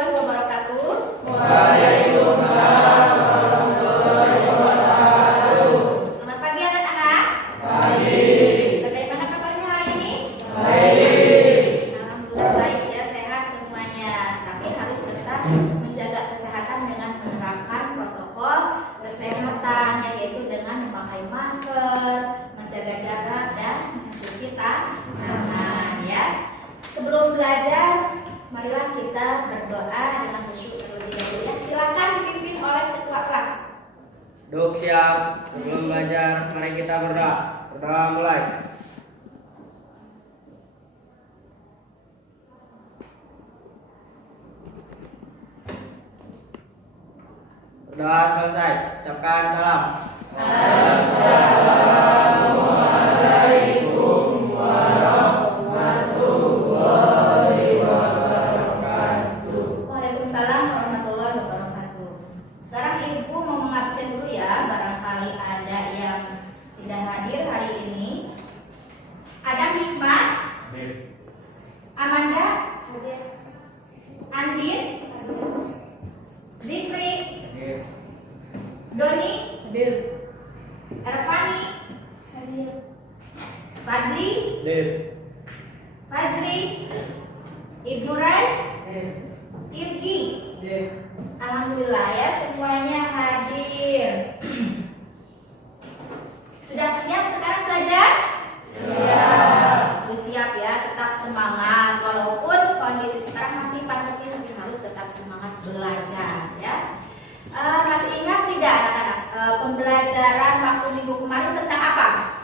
warahmatullahi wabarakatuh. Waalaikumsalam warahmatullahi wabarakatuh. Selamat pagi anak-anak. Pagi. Bagaimana kabarnya hari ini? Baik. Alhamdulillah baik ya, sehat semuanya. Tapi harus tetap menjaga kesehatan dengan menerapkan protokol kesehatan, yaitu dengan memakai masker, menjaga jarak dan mencuci tangan ya. Sebelum belajar, marilah kita berdoa dengan khusyuk terlebih dahulu ya. Silakan dipimpin oleh ketua kelas. Duduk siap. Sebelum belajar, mari kita berdoa. Berdoa mulai. Berdoa selesai. Ucapkan salam. Assalamualaikum warahmatullahi wabarakatuh. Waalaikumsalam warahmatullahi wabarakatuh. Sekarang ibu mau mengabsen dulu ya, barangkali ada yang tidak hadir hari ini. Adam Hikmat, Amanda, Andin, Zikri, Doni, Ervani, Fadli, Fazri, Ibnu Rai, Tirgi. Alhamdulillah ya, semuanya hadir. Sudah siap sekarang belajar? Harus siap ya, tetap semangat. Walaupun kondisi sekarang masih pandemi, tapi harus tetap semangat belajar ya. Masih ingat tidak anak-anak pembelajaran waktu minggu kemarin tentang apa?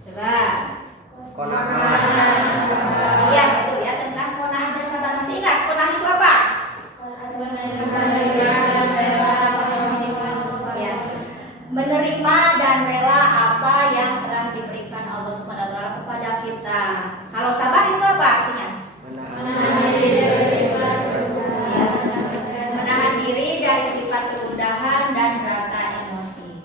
Coba. Kona'ah. Iya betul ya, tentang qanaah dan sabar. Masih ingat qanaah itu apa? Ya, menerima dan rela apa yang telah diberikan Allah SWT kepada kita. Kalau sabar itu apa artinya? Menahan diri dari sifat kemudahan dan rasa emosi.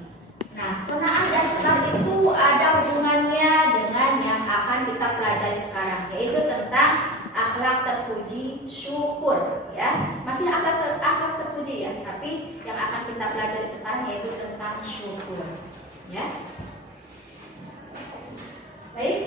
Nah, qanaah dan sabar itu ada hubungannya dengan yang akan kita pelajari sekarang, yaitu tentang akhlak terpuji syukur ya. Masih akhlak terpuji ya, tapi yang akan kita pelajari sekarang yaitu tentang syukur ya. Baik.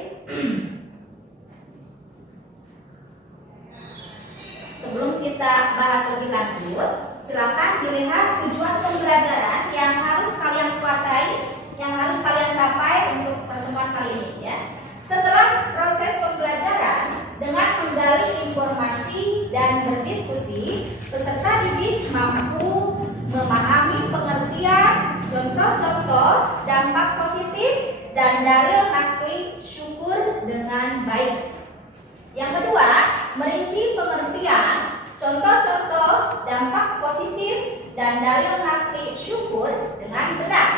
Sebelum kita bahas lebih lanjut, silakan dilihat tujuan pembelajaran yang harus kalian kuasai, yang harus kalian capai untuk pertemuan kali ini ya. Setelah proses pembelajaran dengan menggali informasi dan berdiskusi, peserta didik mampu memahami pengertian, contoh-contoh, dampak positif, dan dalil nakli syukur dengan baik. Yang kedua, merinci pengertian, contoh-contoh, dampak positif, dan dalil nakli syukur dengan benar.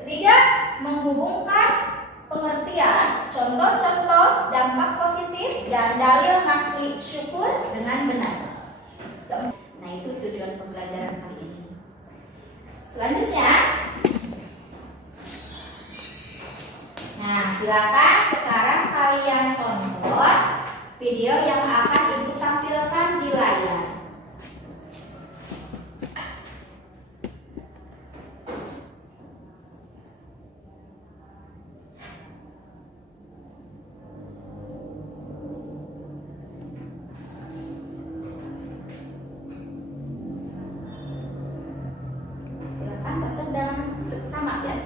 Ketiga, menghubungkan pengertian, contoh-contoh, dampak positif, dan dalil nakli syukur dengan benar. Nah, itu tujuan pembelajaran kali ini. Selanjutnya, nah silakan sekarang kalian tonton video yang akan ibu tampilkan di layar. Silakan tonton dengan seksama ya.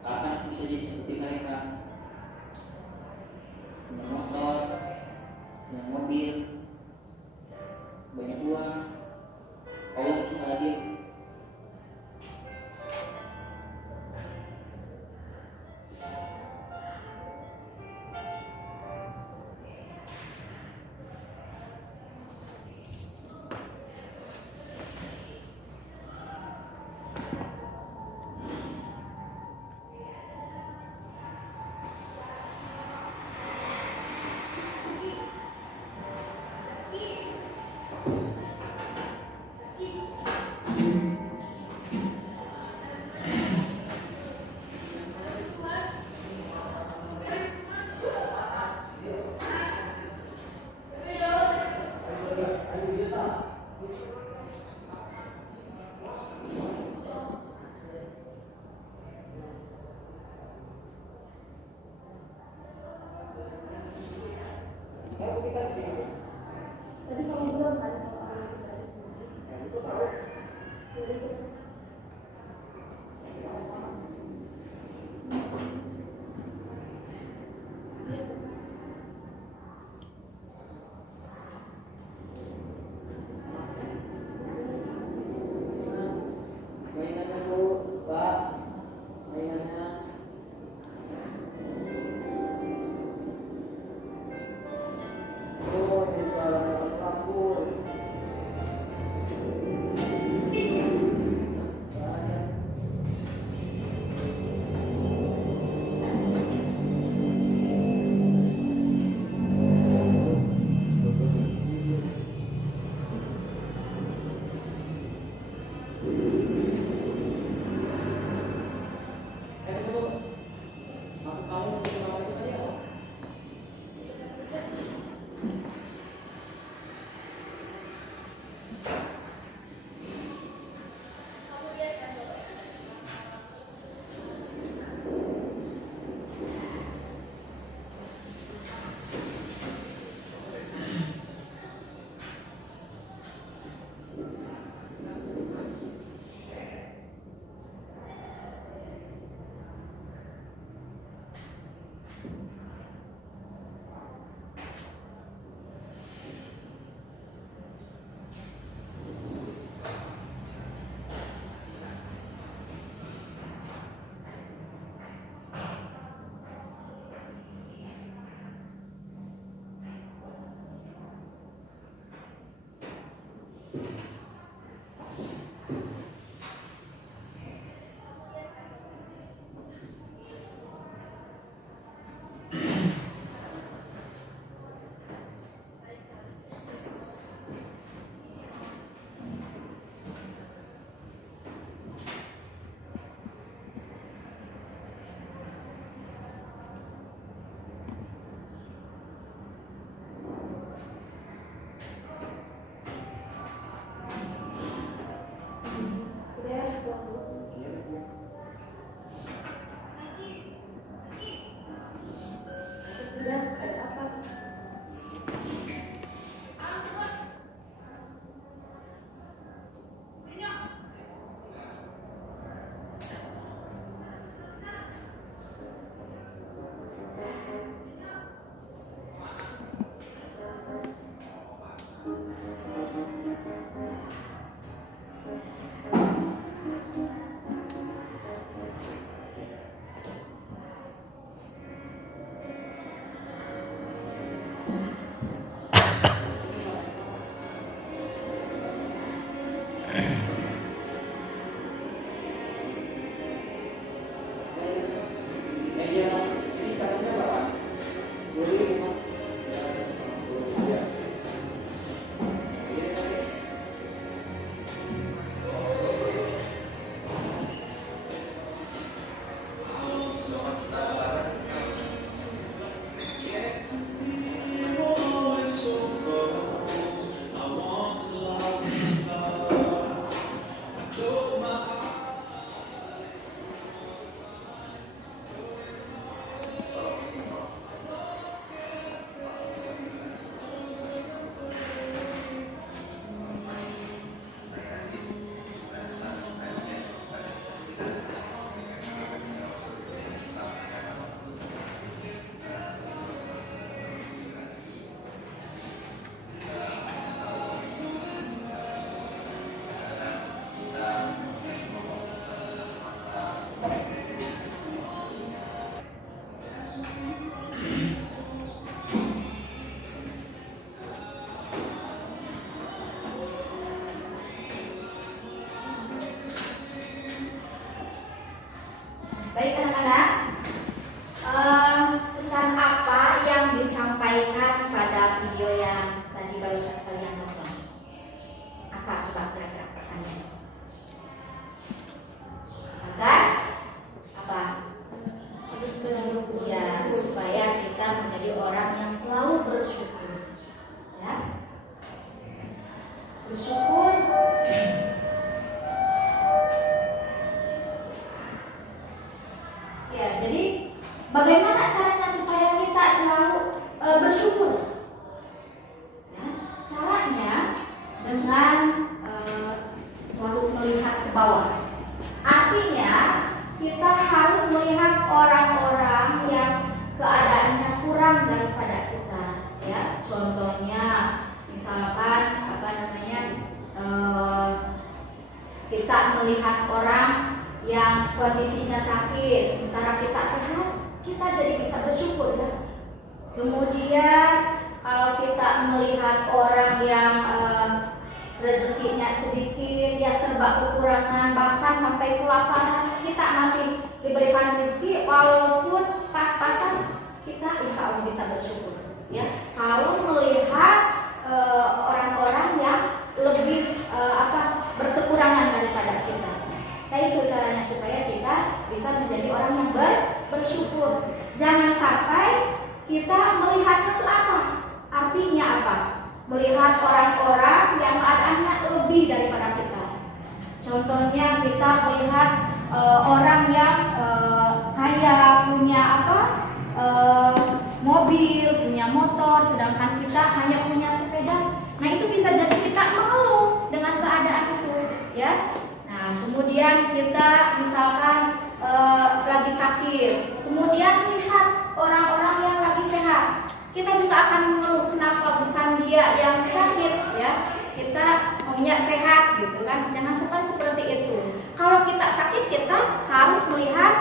Kapan bisa jadi seperti mereka? Punya motor, punya mobil, banyak uang, Allah itu nggak adil. Tadi kamu bilang kan Mainannya Bu, Pak, mainannya. Oh, ini lampu. Baik anak-anak, pesan apa yang disampaikan pada video yang tadi barusan kalian nonton? Apa coba kira-kira pesannya? Agar apa? Ya, supaya kita menjadi orang yang selalu bersyukur. Ya, bersyukur. Ya, jadi bagaimana caranya supaya kita selalu bersyukur? Ya, caranya dengan selalu melihat ke bawah. Artinya kita harus melihat orang-orang yang keadaannya kurang daripada kita. Ya, contohnya misalkan apa namanya kita melihat orang yang kondisinya sakit, sementara kita sehat, kita jadi bisa bersyukur ya. Kemudian kalau kita melihat orang yang rezekinya sedikit, ya serba kekurangan, bahkan sampai kelaparan, kita masih diberikan rezeki, walaupun pas-pasan, kita insya Allah bisa bersyukur. Ya, kalau melihat orang-orang yang lebih berkekurangan daripada kita. Nah itu caranya supaya kita bisa menjadi orang yang bersyukur. Jangan sampai kita melihat ke atas. Artinya apa? Melihat orang-orang yang keadaannya lebih daripada kita. Contohnya kita melihat orang yang kaya, punya mobil, punya motor, sedangkan kita hanya punya sepeda. Nah itu bisa jadi kita mengeluh dengan keadaan itu, ya. Nah, kemudian kita misalkan lagi sakit, kemudian lihat orang-orang yang lagi sehat, kita juga akan mengeluh kenapa bukan dia yang sakit, ya. Kita maunya sehat, gitu kan? Jangan sampai seperti itu. Kalau kita sakit, kita harus melihat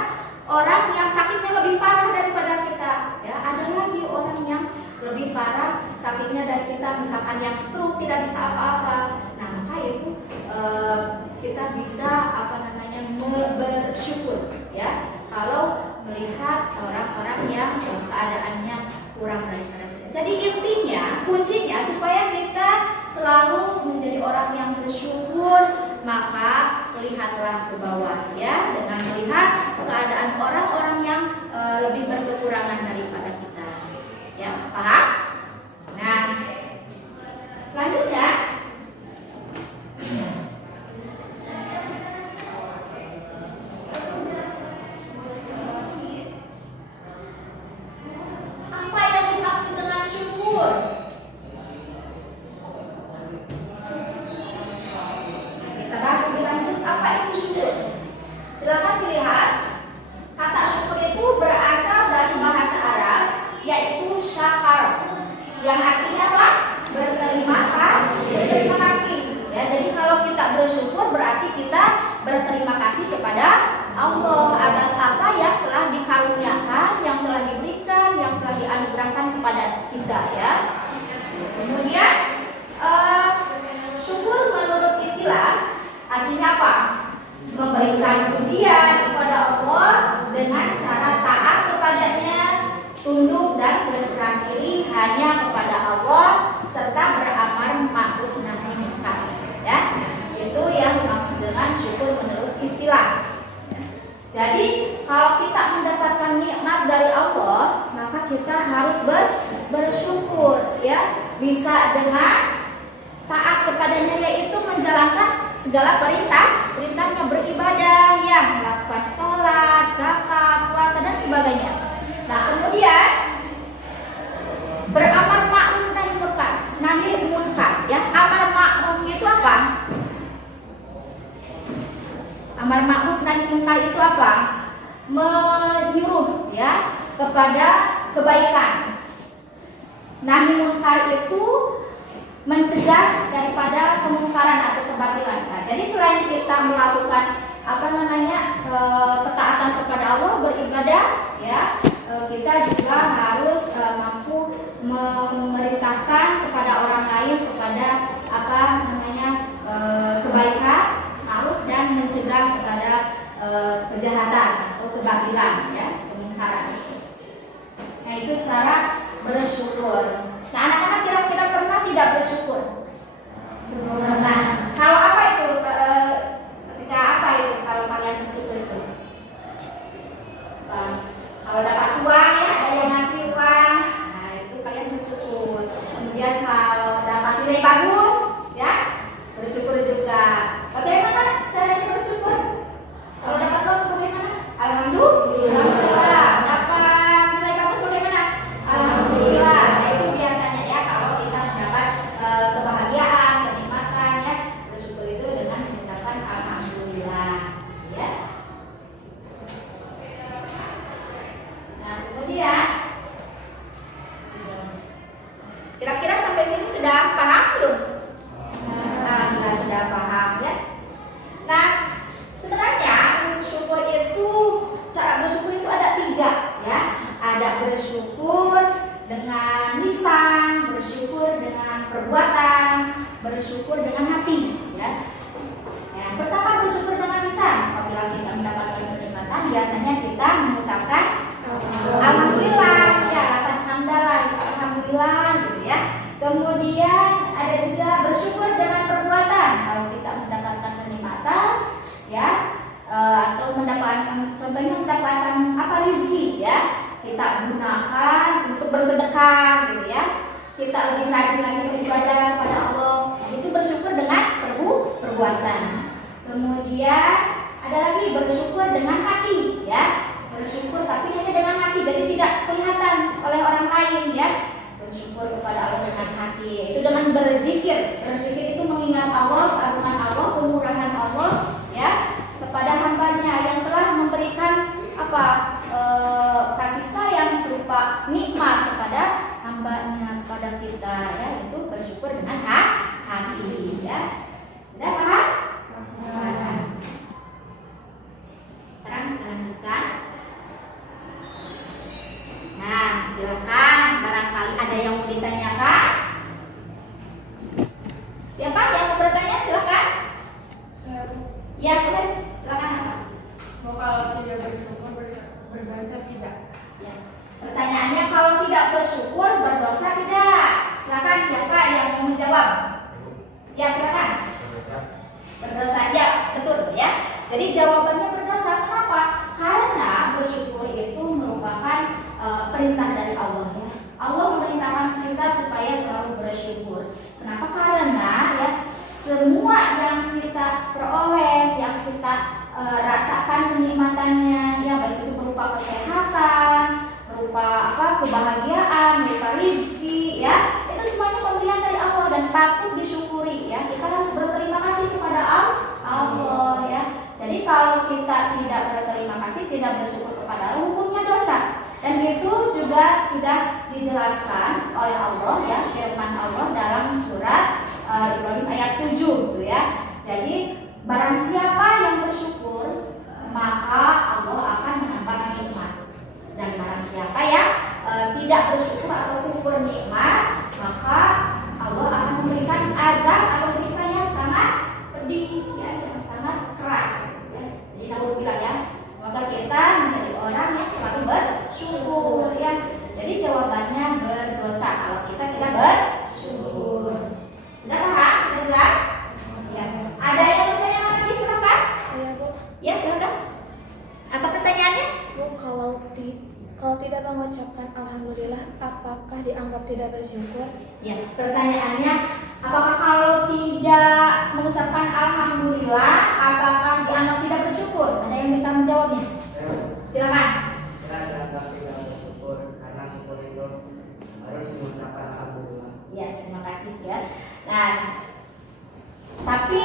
orang yang sakitnya lebih parah daripada kita, ya. Ada lagi orang yang lebih parah sakitnya dari kita, misalkan yang stroke, tidak bisa apa-apa. Nah, maka itu kita bisa bersyukur, ya, kalau melihat orang-orang yang keadaannya kurang daripada kita. Jadi intinya, kuncinya supaya kita selalu menjadi orang yang bersyukur, maka lihatlah ke bawah, ya, dengan melihat keadaan orang-orang yang lebih berkekurangan daripada kita. Ya, paham? Nah, selanjutnya apa yang dimaksud dengan syukur? Kita bahas lebih lanjut apa itu syukur. Silakan dilihat. Kata syukur itu berasal dari bahasa Arab, yaitu syakar, yang artinya apa? Berterima kasih. Ya, jadi kalau kita bersyukur berarti kita berterima kasih kepada Allah atas apa yang telah dikaruniakan, yang telah diberikan, yang telah dianugerahkan kepada kita, ya. Kemudian syukur menurut istilah artinya apa? Memberikan pujian kepada Allah dengan cara taat kepadanya, tunduk dan berserah diri hanya kepada Allah, serta beramar ma'ruf nahi munkar. Ya, itu yang dimaksud dengan syukur menurut istilah. Jadi kalau kita mendapatkan nikmat dari Allah, maka kita harus bersyukur, ya. Bisa dengan taat kepadanya, yaitu menjalankan segala perintahnya, beribadah, ya, melakukan sholat, zakat, puasa dan sebagainya. Nah, kemudian beramar ma'ruf nahi munkar, ya. Amar ma'ruf itu apa? Amar ma'ruf nahi munkar itu apa? Menyuruh, ya, kepada kebaikan. Nahi munkar itu mencegah daripada kemungkaran atau kebatilan. Nah, jadi selain kita melakukan ketaatan kepada Allah, beribadah, ya, kita juga harus mampu memerintahkan kepada orang lain kepada kebaikan, ma'ruf, dan mencegah kepada kejahatan atau kebatilan. bersyukur dengan hati, ya. Yang pertama bersyukur dengan lisan. Apabila kita mendapatkan kenikmatan, biasanya kita mengucapkan alhamdulillah, ya, lafaz hamdalah, alhamdulillah, gitu ya. Kemudian ada juga bersyukur dengan perbuatan. Kalau kita mendapatkan kenikmatan, ya, atau mendapatkan, contohnya mendapatkan apa, rezeki, ya, kita gunakan untuk bersedekah, gitu ya. Kita lebih rajin lagi beribadah kepada Allah. Itu bersyukur dengan perbuatan. Kemudian ada lagi bersyukur dengan hati, ya. Bersyukur tapi hanya dengan hati, jadi tidak kelihatan oleh orang lain, ya. Bersyukur kepada Allah dengan hati, itu dengan berzikir. Berzikir itu mengingat Allah, agungan Allah, kemurahan Allah, ya, kepada hambanya yang telah memberikan apa, kasih sayang berupa nikmat kepada hambanya, kepada kita, ya. Itu bersyukur dengan hati, ya. Sudah paham? Sekarang kita lanjutkan. Nah, silakan, barangkali ada yang mau ditanyakan. Siapa yang mau bertanya? Silakan. Ya, silakan. Oh, kalau tidak bersyukur berdosa tidak? Ya. Pertanyaannya, kalau tidak bersyukur berdosa tidak? Silakan, siapa yang mau menjawab? Ya, silakan. Berdosa, ya, betul, ya. Jadi jawabannya berdosa. Kenapa? Karena bersyukur itu merupakan perintah dari Allah, ya. Allah memerintahkan kita supaya selalu bersyukur. Kenapa? Karena, ya, semua yang kita peroleh, yang kita rasakan kenikmatannya, ya, baik itu berupa kesehatan, berupa apa, kebahagiaan, berupa rizki, ya, itu semuanya pemberian dari Allah dan patut disyukuri, ya. Kita harus berterima kasih kepada Allah, ya. Jadi kalau kita tidak berterima kasih, tidak bersyukur kepada Allah, hukumnya dosa. Dan itu juga sudah dijelaskan oleh Allah, ya, firman Allah dalam surat Ibrahim ayat 7, gitu, ya. Jadi barang siapa yang bersyukur, maka Allah akan menambah nikmat. Dan barang siapa yang tidak bersyukur atau kufur nikmat, maka Allah akan memberikan azab atau siksa yang sangat pedih, ya, yang sangat keras, ya. Jadi naudzubillah, ya. Semoga kita menjadi orang yang selalu bersyukur, ya. Jadi jawabannya berdosa kalau kita tidak bersyukur. Sudah paham? Sudah jelas? Ya. Ada yang bertanya lagi? Silakan. Saya, Bu. Ya, silakan. Apa pertanyaannya? Bu, kalau tidak mengucapkan alhamdulillah, apakah dianggap tidak bersyukur? Ya, pertanyaannya, apakah kalau tidak mengucapkan alhamdulillah, apakah dianggap tidak bersyukur? Ada yang bisa menjawabnya? Silakan. Kita dianggap tidak bersyukur karena syukur itu harus mengucapkan alhamdulillah. Ya, terima kasih, ya. Nah, tapi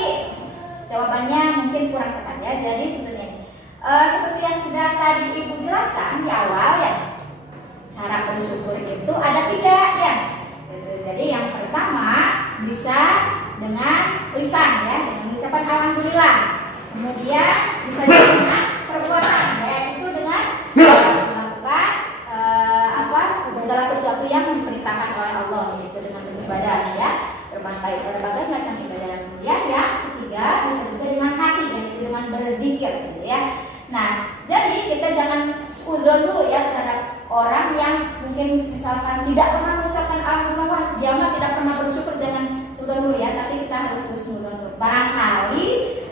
jawabannya mungkin kurang tepat, ya. Jadi sebenarnya seperti yang sudah tadi Ibu jelaskan di awal, ya, cara bersyukur itu ada 3, ya. Jadi yang pertama bisa dengan lisan, ya, dengan mengucapkan alhamdulillah. Kemudian bisa juga dengan perbuatan, yaitu dengan melakukan segala sesuatu yang diperintahkan oleh Allah, yaitu dengan beribadah, ya, berbagai macam ibadah. Kemudian yang ketiga bisa juga dengan hati, yaitu dengan berzikir, gitu, ya. Nah, jadi kita jangan suudzon dulu, ya, terhadap orang yang mungkin misalkan tidak pernah mengucapkan alhamdulillah, dia mah tidak pernah bersyukur, jangan suudzon dulu, ya, tapi kita harus bersyukur dulu. Barangkali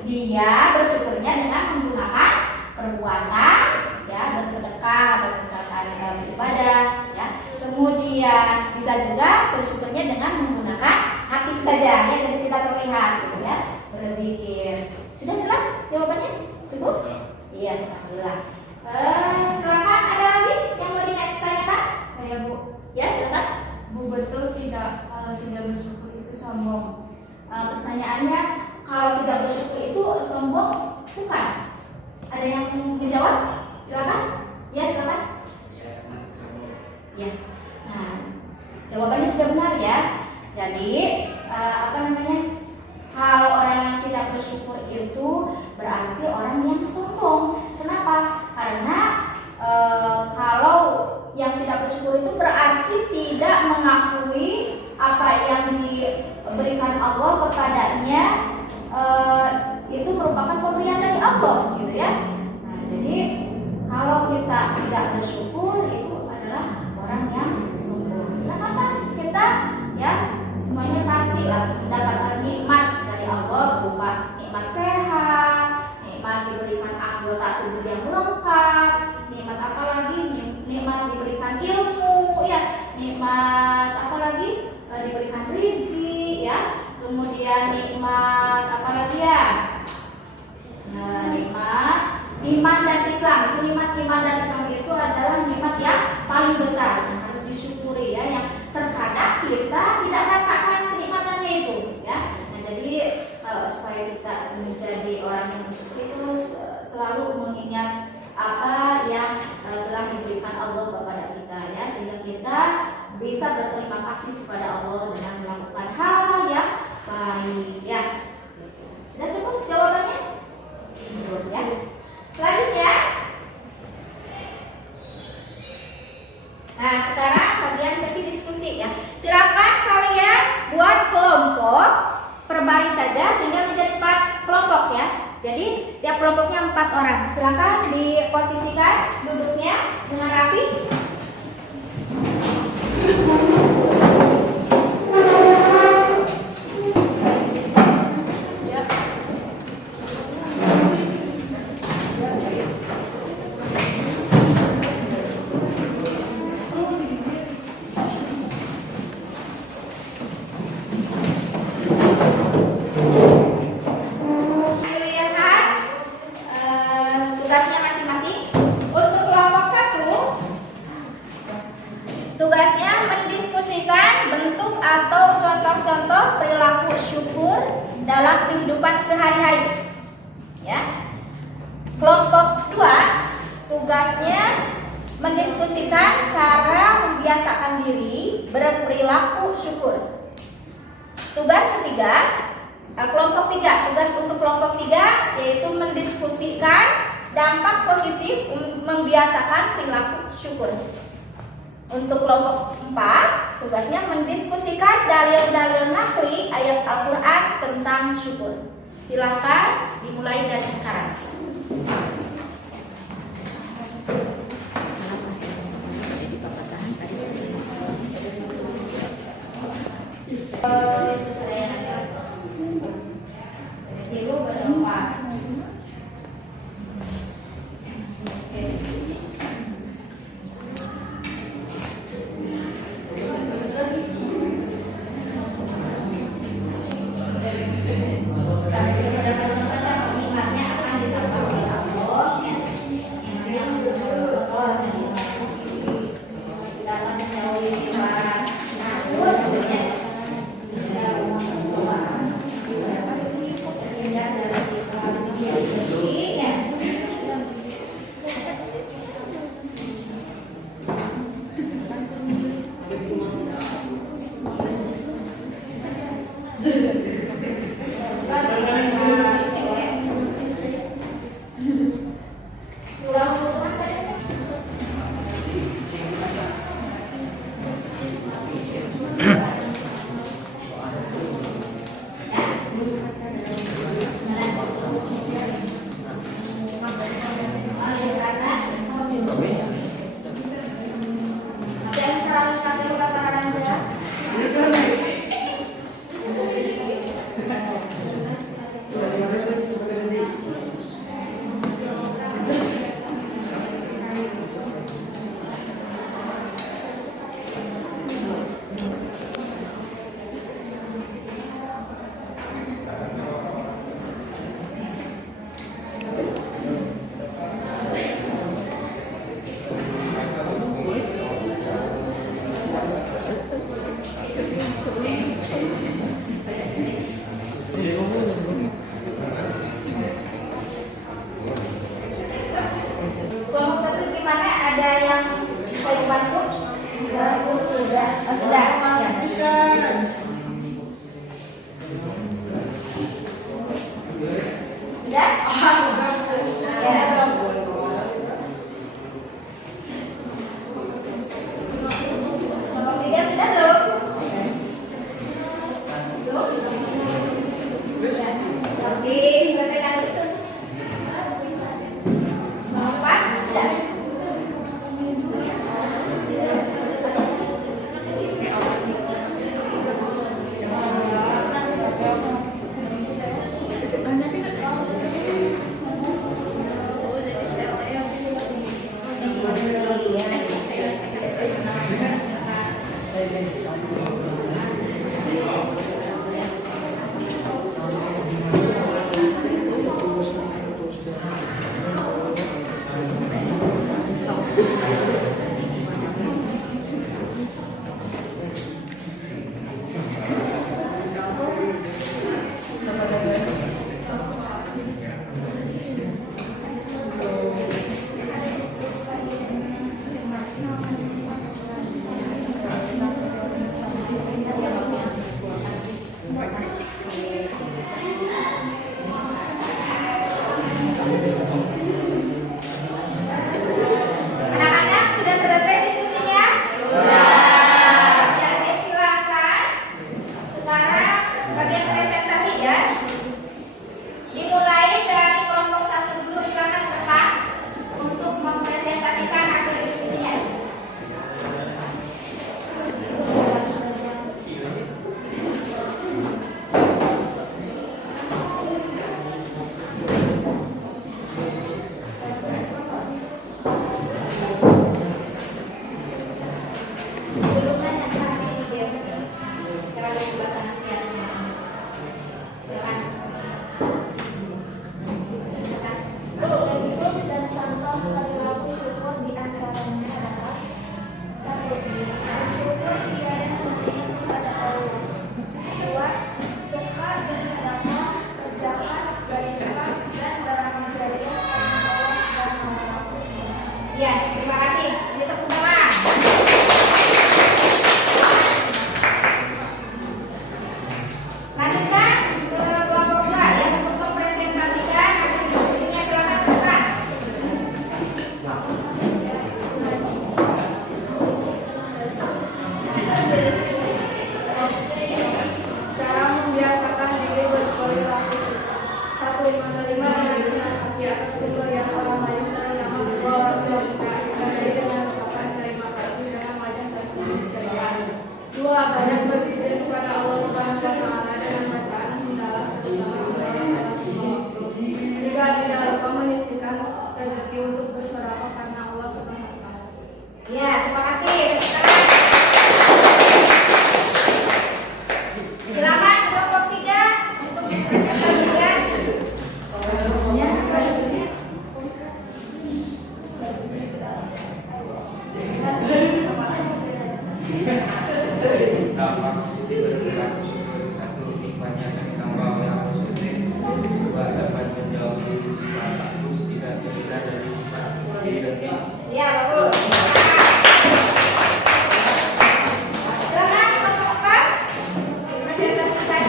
dia bersyukurnya dengan menggunakan perbuatan, ya, bersedekah atau misalkan beribadah, ya. Kemudian bisa juga bersyukurnya dengan menggunakan hati saja, ya, jadi tidak terlihat, gitu, ya, berzikir. Sudah jelas jawabannya? Cukup? Iya, alhamdulillah. Silakan, ada lagi yang mau ditanyakan? Saya, Bu. Ya, silakan. Bu, betul tidak kalau tidak bersyukur itu sombong? Pertanyaannya, kalau tidak bersyukur itu sombong? Bukan. Ada yang menjawab? Silakan. Ya, silakan. Ya. Nah, jawabannya sudah benar, ya. Jadi kalau orang yang tidak bersyukur itu berarti orang yang sombong. Kenapa? Karena kalau yang tidak bersyukur itu berarti tidak mengakui apa yang diberikan Allah kepada setidaknya itu merupakan pemberian dari Allah gitu ya. Nah, jadi kalau kita tidak bersyukur itu adalah orang yang sombong. Sedangkan kan kita ya semuanya pastilah mendapatkan nikmat dari Allah berupa nikmat sehat, nikmat diberikan anggota tubuh yang lengkap, nikmat apa lagi? Nikmat diberikan ilmu ya, nikmat apa lagi? Diberikan rezeki ya. Kemudian nikmat apa lagi ya? Nah, nikmat iman dan Islam. Itu nikmat iman dan Islam itu adalah nikmat yang paling besar yang harus disyukuri ya, yang terkadang kita tidak rasakan kenikmatannya itu ya. Nah, jadi supaya kita menjadi orang yang bersyukur itu selalu mengingat apa yang telah diberikan Allah kepada kita ya, sehingga kita bisa berterima kasih kepada Allah dengan melakukan hal yang baik ya. Sudah cukup jawabannya? Ya. Selanjutnya, nah sekarang bagian sesi diskusi ya. Silakan kalian buat kelompok per baris saja sehingga menjadi 4 kelompok ya. Jadi tiap kelompoknya 4 orang. Silakan diposisikan duduknya dengan rapi. Dalam kehidupan sehari-hari ya. Kelompok 2 tugasnya mendiskusikan cara membiasakan diri berperilaku syukur. Tugas ketiga, kelompok 3, tugas untuk kelompok 3 yaitu mendiskusikan dampak positif membiasakan perilaku syukur. Untuk kelompok 4, tugasnya mendiskusikan dalil-dalil nakli ayat Al-Quran tentang syukur. Silakan dimulai dari sekarang. Diselesaikan dulu. Apa? Tidak. Anak-anak sudah selesai diskusinya? Jadi silakan. Sekarang bagian presentasi ya. Dimulai dari kelompok 1 dulu, silakan ke depan untuk mempresentasikan hasil diskusinya. Duluan yang tadi biasanya. Sekarang di sebelah sana ya. Silakan. Figur dan contoh perilaku syukur di antaranya adalah 1. Bersyukur tiada hentinya kepada Allah. 2. Suka bersedekah, berzakat, berinfak dan beramal jariah karena Allah Subhanahu wa Ta'ala. Ya, terima kasih. Ini tepuk tangan. Lanjutkan ke kelompok 2 ya untuk mempresentasikan hasil diskusinya. Silakan ke depan. Cara membiasakan diri berperilaku syukur. 1. Menerima dengan senang hati atas kebahagiaan orang lain terutama kedua orang tua kita. Ditandai dengan ucapan terima kasih dengan wajah tersenyum ceria. 2. Banyak berzikir kepada Allah Subhanahu wa Ta'ala dengan bacaan hamdalah terutama setelah salat lima waktu. 3. Tidak lupa menyisihkan rezeki untuk bersedekah karena Allah Subhanahu wa Ta'ala. Ya, terima kasih. Tepuk tangan. Silakan kelompok 3 untuk mempresentasikan. Dampak positif berperilaku syukur. 1. Nikmatnya sambal yang positif. 2. Dapat menjauhi sifat bagus. 3. Terhindar dari sifat iri. Ya, bagus. Silakan kelompok 4 mempresentasikan.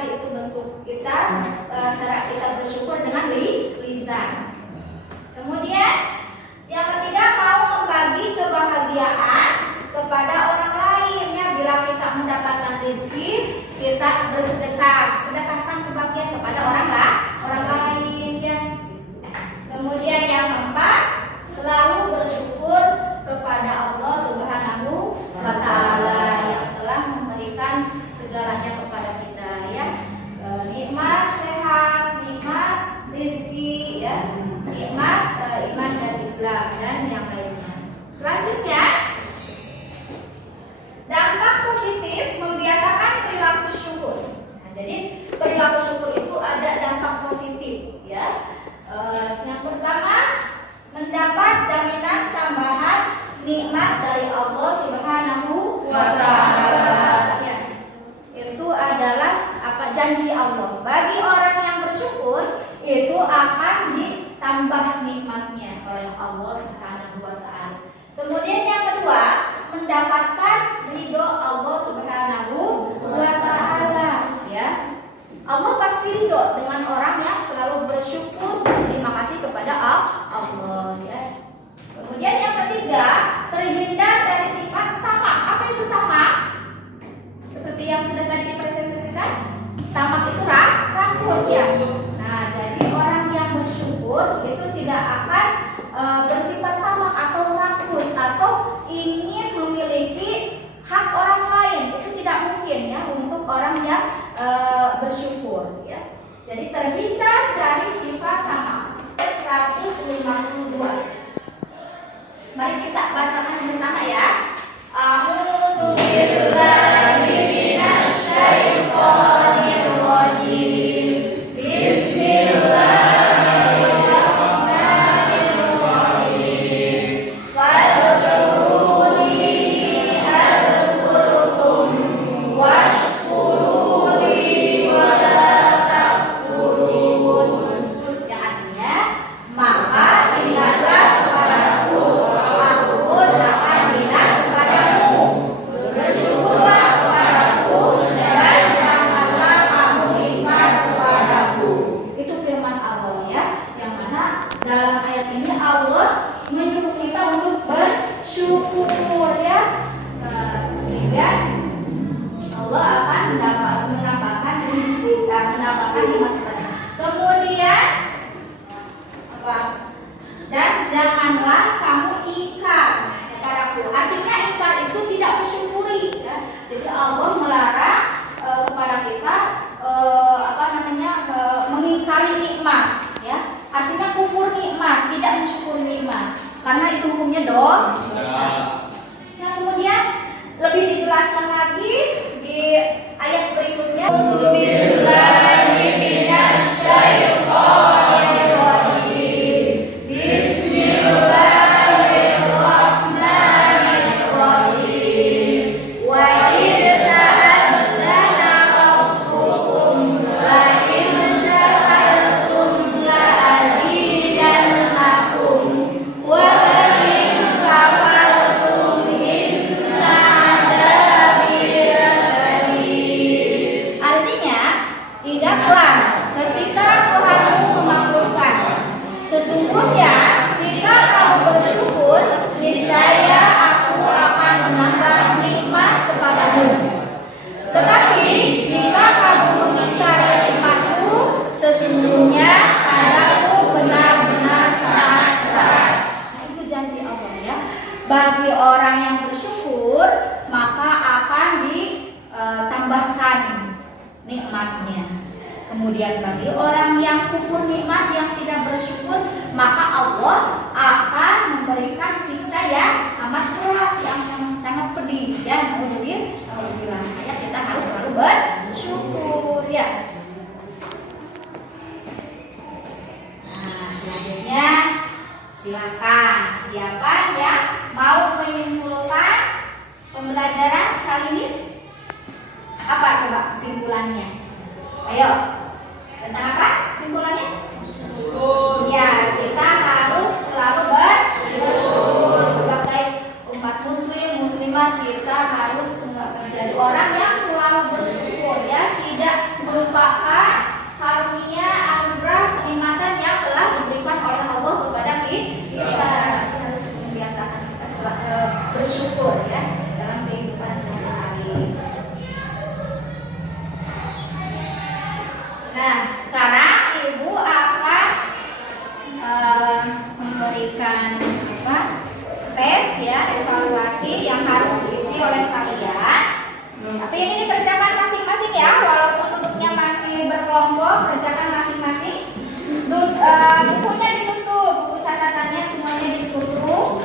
kira itu bentuk kita cara kita bersyukur dengan lisan. Kemudian yang ketiga, mau membagi kebahagiaan kepada orang lain ya. Bila kita mendapatkan rezeki, kita bersedekah, sedekahkan sebagian kepada orang lain ya. Kemudian yang keempat, selalu bersyukur kepada Allah Subhanahu wa Ta'ala yang telah memberikan segalanya kepada kita ya. Nikmat sehat, nikmat rezeki ya, nikmat iman dan Islam dan yang lainnya. Selanjutnya, dampak positif membiasakan perilaku syukur. Nah, jadi perilaku syukur itu ada dampak positif ya. Yang pertama, mendapat jaminan tambahan nikmat dari Allah Subhanahu wa Ta'ala ya. Itu adalah janji Allah. Bagi orang yang bersyukur itu akan ditambah nikmatnya oleh Allah Subhanahu wa Ta'ala. Kemudian yang kedua, mendapatkan ridho Allah Subhanahu wa Ta'ala ya. Allah pasti ridho dengan orang yang selalu bersyukur, terima kasih kepada Allah ya. Kemudian yang ketiga, terhindar dari sifat tamak. Apa itu tamak? Seperti yang sudah tadi dipresentasikan, tamak itu rakus ya. Nah, jadi orang yang bersyukur itu tidak akan bersifat tamak atau rakus atau ingin memiliki hak orang lain. Itu tidak mungkin ya untuk orang yang bersyukur ya. Jadi terhindar dari sifat tamak. 152. Mari kita bacakan bersama ya. A'udzu billahi minasy syaithanir rajim. Bismillahirrahmanirrahim. Fadhkuruni adzkurkum washkuruni wa la takfurun. Yang artinya, maka ingatlah kepadaku, aku pun akan ingat kepadamu. Bersyukurlah kepadaku dan janganlah kamu nikmat kepadaku. Itu firman Allah ya, yang mana dalam ayat ini Allah menyuruh kita untuk bersyukur ya. Sehingga Allah akan menambahkan rezeki, menambahkan nikmat kepada. Kemudian apa? Dan janganlah kamu ingkar kepadaku. Artinya ingkar itu tidak mensyukuri ya. Jadi Allah melarang kepada kita mengingkari nikmat ya. Artinya kufur nikmat, tidak mensyukuri nikmat. Karena itu hukumnya dosa. Nah, kemudian lebih dijelaskan lagi di ayat berikutnya. Billahi minasy syaithanir rajim. Bismillahirrahmanirrahim. Wa idh ta'adzana rabbukum la in syakartum la azidannakum wa la in kafartum inna adzabi lasyadid. Artinya, ingatlah ketika Tuhanmu memakmurkan. Sesungguhnya jika kamu bersyukur, niscaya aku akan menambah nikmat kepadamu. Tetapi jika kamu mengingkari nikmatku, sesungguhnya azabku benar-benar sangat keras. Nah, itu janji Allah ya. Bagi orang yang bersyukur, maka akan ditambahkan nikmatnya. Kemudian bagi orang yang kufur nikmat, yang tidak bersyukur, maka Allah akan memberikan siksa yang amat keras, yang sangat pedih dan alhamdulillah ya, kita harus selalu bersyukur ya. Nah, selanjutnya silakan siapa yang mau menyimpulkan pembelajaran kali ini? Apa coba kesimpulannya? Ayo, tentang apa kesimpulannya? Ya, kita harus selalu bersyukur sebagai umat muslim, muslimat. Kita harus menjadi orang yang selalu bersyukur ya, tidak melupakan Tapi ini dikerjakan masing-masing ya, walaupun duduknya masih berkelompok, kerjakan masing-masing. Bukunya ditutup, buku catatannya semuanya ditutup.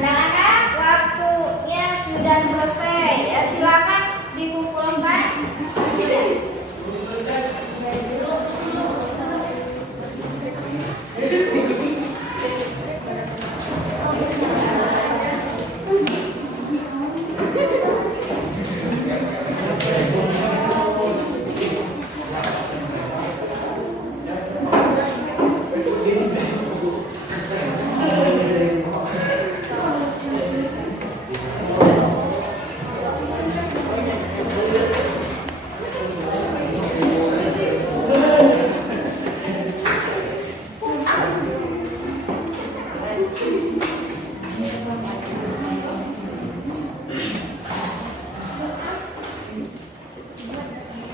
Anak-anak, waktunya sudah selesai ya, silakan dikumpulkan.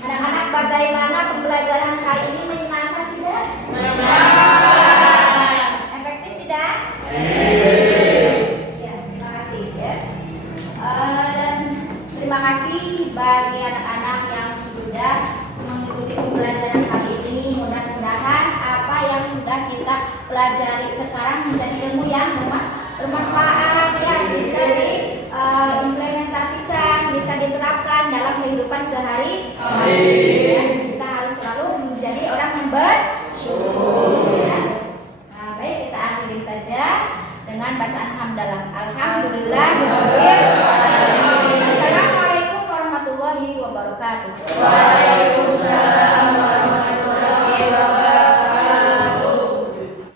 Anak-anak, bagaimana pembelajaran kali ini, menyenangkan tidak? Efektif tidak? Ya, terima kasih ya. Dan terima kasih bagi anak-anak yang sudah mengikuti pembelajaran kali ini. Mudah-mudahan apa yang sudah kita pelajari sekarang menjadi ilmu yang bermanfaat ya, bisa diimplementasikan, bisa diterapkan dalam kehidupan sehari-hari.